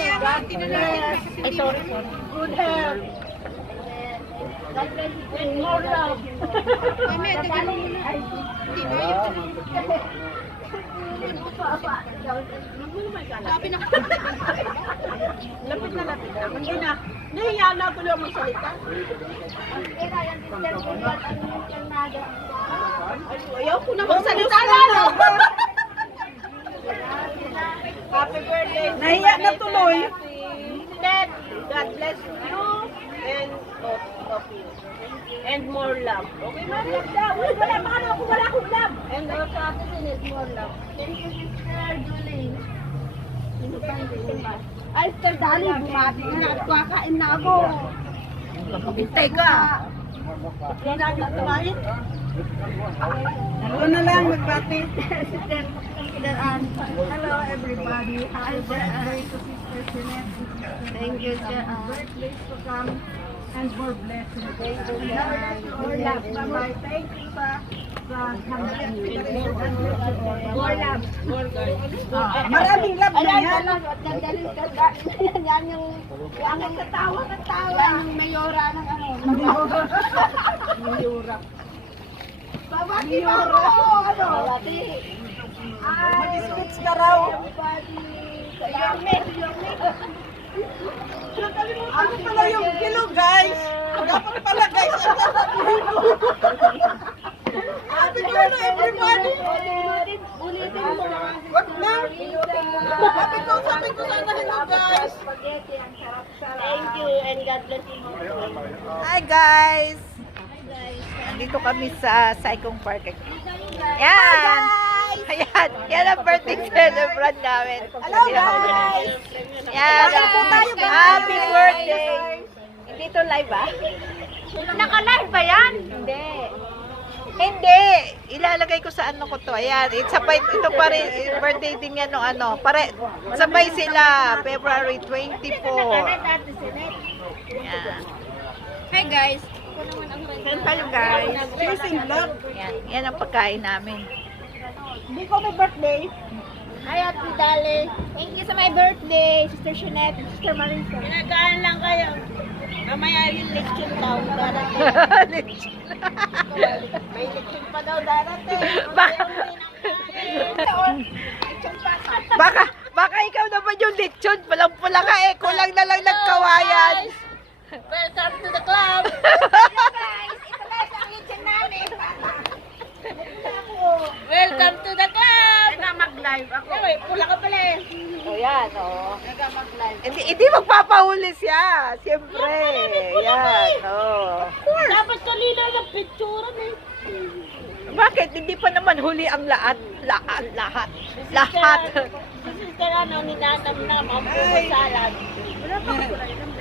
Ay, sorry. Good health. And more love. Lapit na lapit na. Hindi na. Nahiya na ako lang magsalita. Ayaw ko na magsalita na. Happy birthday. Nahiya na tuloy. God bless you and coffee. And more love. Okay, Maria? Wala akong love. And also, Ate Sinet, more love. Thank you, Sister Julie. Ay, Sister Dali, bumati ka na at kakain na ako. Hintay ka. Hindi na ako tumain. Ako na lang, magbati. Sister Ann. Hello, everybody. Hi, birthday to Sister Sinet. Thank you, Sister Ann. Birthdays to come. And more blessings. Thank you, more love. Thank you sa more love. Maraming love na yan. Yan yung katawa. Yan yung mayora ng ano. Mayora. Babati mo ako. Mag-speech ka raw. Ano pala yung kilo, guys? Dapat pala, guys. Happy birthday, everybody! Ulitin mo. Wag na. Sabi ko sana hello, guys. Thank you and God bless you. Hi, guys. Nandito kami sa Saikong Park. Yan. Ayan. Yan ang birthday celebrant namin. Hello, guys. Yan. Happy birthday. Hindi ito live, ah? Naka-live ba yan? Hindi. Ilalagay ko sa ano ko to. Ayan. Ito pa rin. Birthday din yan no ano. Sabay sila. February 24. Yan. Hi guys. Saan tayo, guys? Chasing vlog. Yan ang pagkain namin. Hindi ko may birthday. Hi Ate Dali. Thank you sa my birthday, Sister Shanette, Sister Marisa. Pinagaan lang kayo. Mamaya yung lechon daw darating. May lechon pa daw darating. Baka ikaw naman yung lechon. Palang-pula ka eh. Kulang na lang nagkawayan. Welcome to the club. Hello guys, ito guys ang lechon namin. Welcome to the club. Mag-live ako. Pula ka pala eh. O yan, o. Mag-live. Hindi magpapahuli siya. Siyempre. Yan, o. Dapat kanina lang picturean eh. Bakit? Hindi pa naman huli ang lahat. Lahat. Sister ano, ninanam na mampuha salad.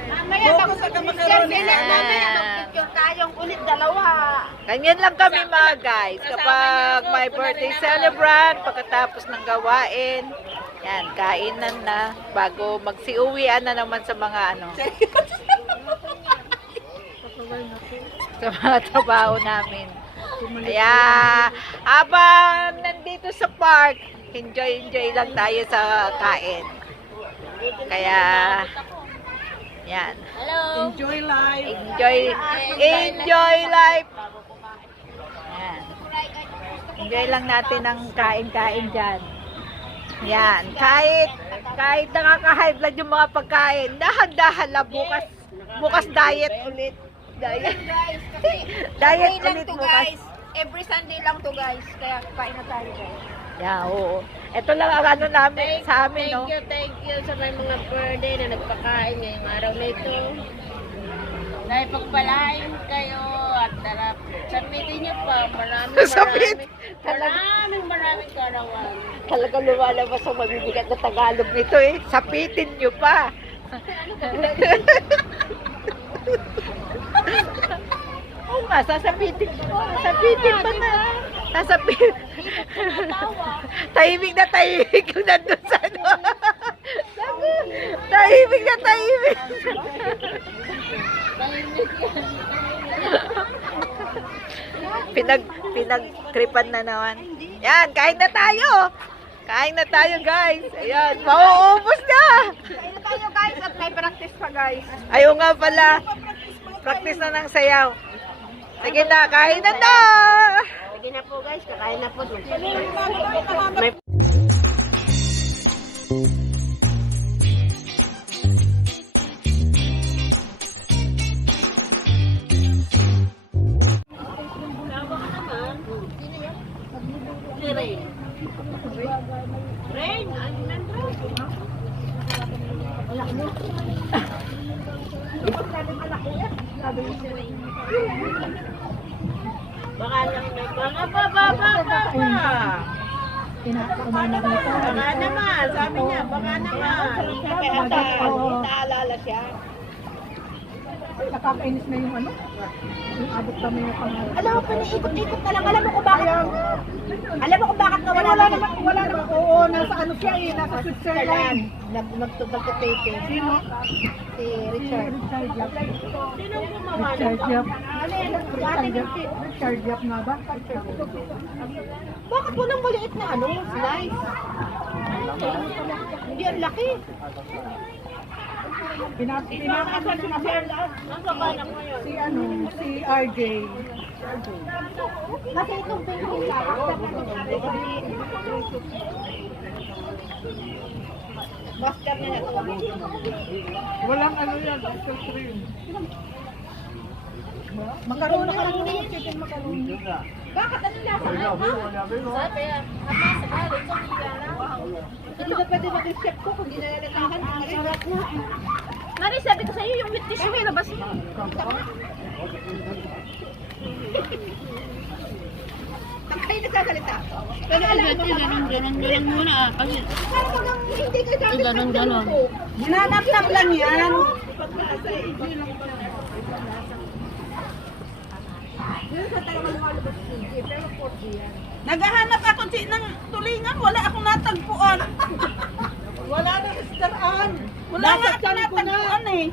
Mamaya mag-picture tayong ulit dalawa. Ganyan lang kami mga guys. Kapag may birthday celebrant, pagkatapos ng gawain, yan, kainan na bago magsiuwian na naman sa mga ano. Sa mga trabaho namin. Kaya, habang nandito sa park, enjoy lang tayo sa kain. Kaya, yan. Hello. Enjoy life. Enjoy life. Yan. Enjoy lang natin ang kain-kain dyan. Yan. Kahit nakaka-high blood yung mga pagkain, dahan-dahan lang bukas diet ulit. Diet. Guys, kasi Diet lang ulit to bukas. guys. Every Sunday lang to guys. Kaya kain na tayo guys. Yeah, oo. Ito lang ang ano namin sa amin, no? Thank you sa may mga birthday na nagpakain ngayong araw na ito. Dahil pagpalain kayo at sabitin niyo pa, maraming karawan. Talaga lumalabas ang mabibigat na Tagalog nito eh. Sapitin nyo pa. Oo nga, sasapitin pa. Sapitin pa na. Sasapitin. Tahimik na tahimik yung nandun sa ano. Tahimik na tahimik. Pinagtripan na naman. Yan, kain na tayo. Kain na tayo guys. Ayan, mauubos na. Kain na tayo guys. Ayaw nga pala. Practice na ng sayaw. Sige na, kain na na! Sige na po guys, kakain na po. May Rain, ano na baka lang na baka baba. Baka naman, sabi niya, baka naman. Naalala siya. nakakainis na yung ano. Yung abot kami yung pangalan. Alam mo, pinaikot-ikot na lang. Alam mo kung bakit. Alam mo kung bakit nawala naman. Wala naman. Oo, nasa ano siya eh. Nasa Switzerland. Nagtutagkatete. Sino? Si Richard. Richard Yap. Sinong gumawa Richard nito? Yap. Ano yan? Richard Yap nga ba? Bakit walang maliit na ano? Slice? Hindi ang laki. Pinakasal si si ano, si RJ. Kasi itong pink Master na ito. Walang ano yan, ice cream. Makaroni ka lang din. Chicken makaroni. Bakit? Anong lasa? Sabi, Hindi na pwede maging chef ko kung di nalalakahan. Mari, sabi ko sa'yo, yung tissue may labas mo. Ang kayo nagsasalita. Pero alam mo, Ganon muna kasi parang bagang hindi ka dati ganon. Ginanap-nap lang yan. Naghahanap ako ng tulingan, wala akong natagpuan. Wala na, Sister Ann. Wala nga akong natagpuan eh.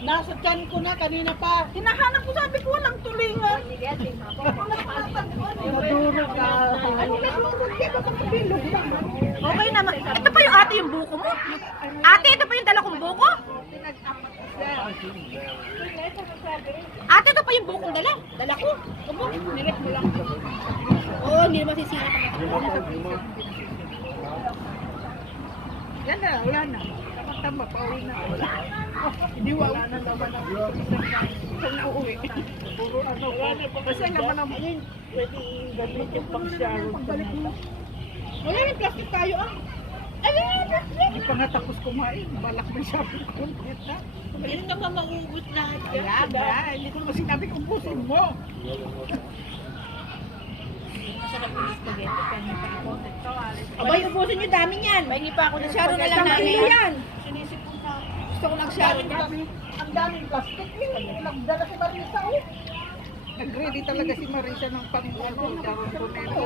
Nasa tiyan ko na, kanina pa. Hinahanap ko, sabi ko, walang tulingan. Wala akong natagpuan eh. Nadurog ka. Ano nadurog ka? Baka mabilog ba? Okay naman. Ito pa yung ate yung buko mo? Ate, ito pa yung dala kong buko? Ate, ito pa yung bukong dala. Dala ko. Opo, nilip mo lang. Oo, hindi naman sisira ka. Yan na, wala na. Tama, pauwi na. Hindi wala na naman ako. Saan na uuwi? Puro ano. Kasi naman ang... Pwede gamit yung pang-sharon. Wala yung plastic tayo ah. Ayun, hindi pa nga tapos kumain. Balak na siya ko. Hindi ka maubos lahat yan. Ayan, ba? Hindi ko naman sinabi kung pusin mo. Abay, ubusin nyo dami niyan. Pahingi pa ako ng Sharon na lang Isang namin. kilo yan. Sinisipon na. Gusto ko ng sharon. Ang daming plastic. Nagdala si Marisa oh. Nag-ready talaga si Marisa ng pang-ano.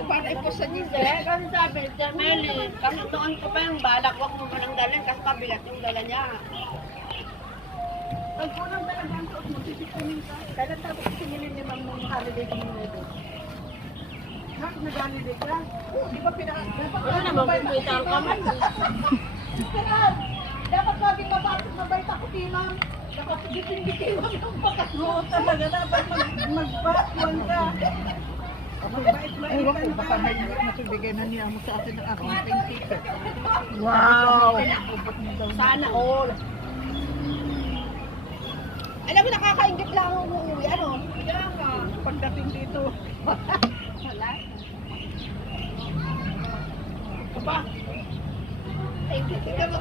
Para ipos sa Kaya kasi sabi, Jameli, kasi doon ko pa yung balak, wag mo nang dalhin kasi mabigat yung dala niya. Pag unang talaga ang suot mo, sisikunin ka. Kailan tapos sinilin niya ng holiday kami nito? Nag-holiday ka? Di ba Wala naman, pupunta ka man. Dapat laging mabasok na bait ako, Tinang. Dapat bitin-bitin mo ng pagkasuot talaga. Dapat mag-batman ka. Ewan ko, baka may nasibigay na niya mo sa akin ng aking ticket. Wow! Sana all. Alam mo, nakakaingit lang ako umuwi. Ano? Kaya nga. Pagdating dito. Wala. Aba.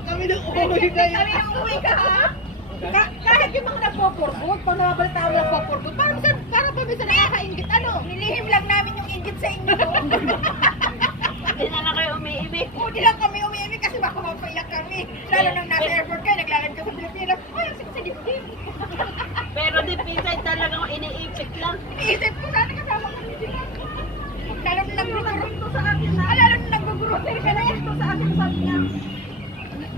Kami nang umuwi kayo. Kami nang umuwi ka, ha? Kahit yung mga nagpo-forgood, pag nabalita ako nagpo-forgood, para ba minsan nakakaingit? Ano? Nilihim lang namin yung ingit sa inyo. Hindi na lang kayo umiibig. Hindi lang kami umiimik kasi baka mapaiyak kami. Lalo nang nasa airport kayo, naglalad ka sa Pilipinas. Ay, ang sakit sa dibdib. Pero deep inside talagang iniipik lang. Iisip ko sana kasama kami sila. Lalo nang naguguro sa akin na. Lalo nang naguguro ka na ito sa akin, sabi niya.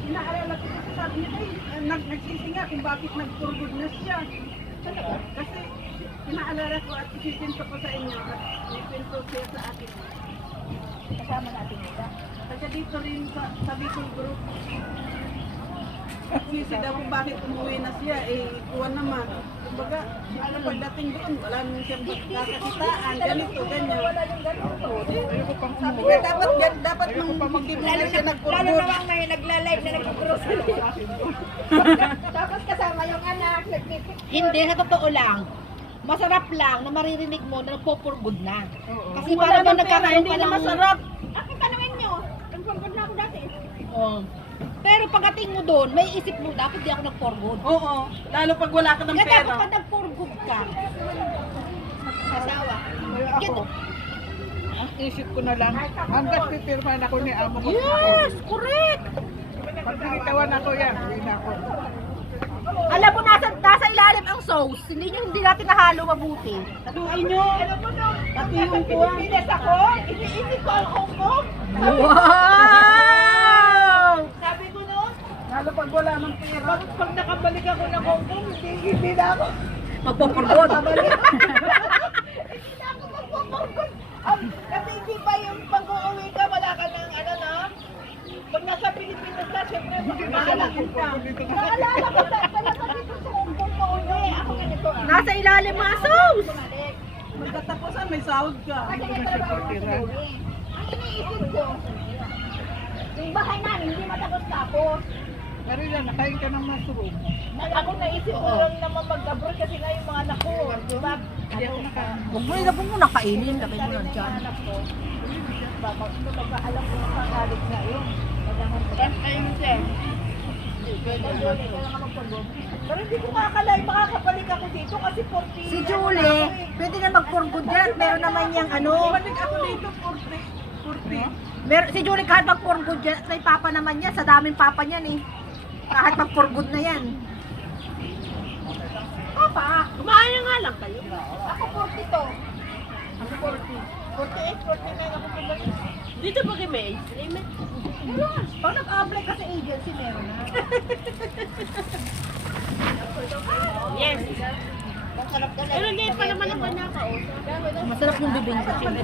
Inaalala ko kasi sabi niya, nagsisi nga kung bakit nagturgod na siya. Kasi inaalala ko at isisinto ko sa inyo at isinto siya sa akin. Kasama natin nila. Kasi dito rin sa Bicol Group. Sisi daw kung bakit umuwi na siya, eh, kuha naman. Kumbaga, ano pagdating doon, wala naman siyang kakakitaan, ganito, ganyan. Sabi nga, dapat manghikim na siya Lalo nagpurgod. na lang may nagla-live na nag-grocery. Tapos kasama yung anak, nagpipit. Hindi, sa totoo lang. Masarap lang na maririnig mo na nagpo-for-good na. Kasi Wala para ba namang pera, nagkakaroon hindi ka na ng... masarap. Akin tanongin nyo. Nag-for-good na ako dati. Oh. Pero pagdating mo doon, may isip mo, dapat di ako nag-for-good. Oo, lalo pag wala ka ng Kaya pera. dapat pag nag-for-good ka, asawa. Ako, ang isip ko na lang, hanggat pipirman ako ni amo ko. Yes, correct. Pag nilitawan ako yan, hindi na ako. Alam mo, nasa ilalim ang sauce. Hindi natin nahalo mabuti. Tatuin nyo. Pati yung kuha. Pinas ako, iniisip ko ang uko. Wow! Sabi ko no, lalo pag wala ng pera. Pag nakabalik ako ng Hong Kong, hindi na ako. Magpupurgod. Kasi hindi pa yung pag-uwi ka, wala ka ng ano na. Pag nasa Pilipinas ka, syempre, mahalakit ka. Maalala ko talaga dito sa Hong Kong mo uli. Ako ganito. Nasa ilalim ang sauce. Magkatapusan, may sahod ka. Ang iniisip ko, yung bahay namin, hindi matapos-tapos. Pero yan, nakain ka ng mushroom. Ako naisip ko lang naman mag-abroad kasi nga yung mga anak ko. Diba? Huwag mo na kainin. Lagay mo na dyan. Anak ko. Alam ko na pangalit na yun. Ayun siya. Pero hindi ko makakalay, makakabalik ako dito kasi 40. Si Julie, pwede na mag-for-good yan. Meron naman niyang ano. Balik ako dito 40. Si Julie kahit mag-for-good yan, may papa naman yan. Sa daming papa niyan eh. Kahit mag-for-good na yan. Papa, Kumain na nga lang kayo. ako 40 to. Ako 40. 48, 49 ako pabalik. Dito ba kay May? Limit. Meron. Pag nag-apply ka sa agency, meron na. Yes. Masarap ka Pero hindi pa naman ako nakausap. Masarap yung bibingka.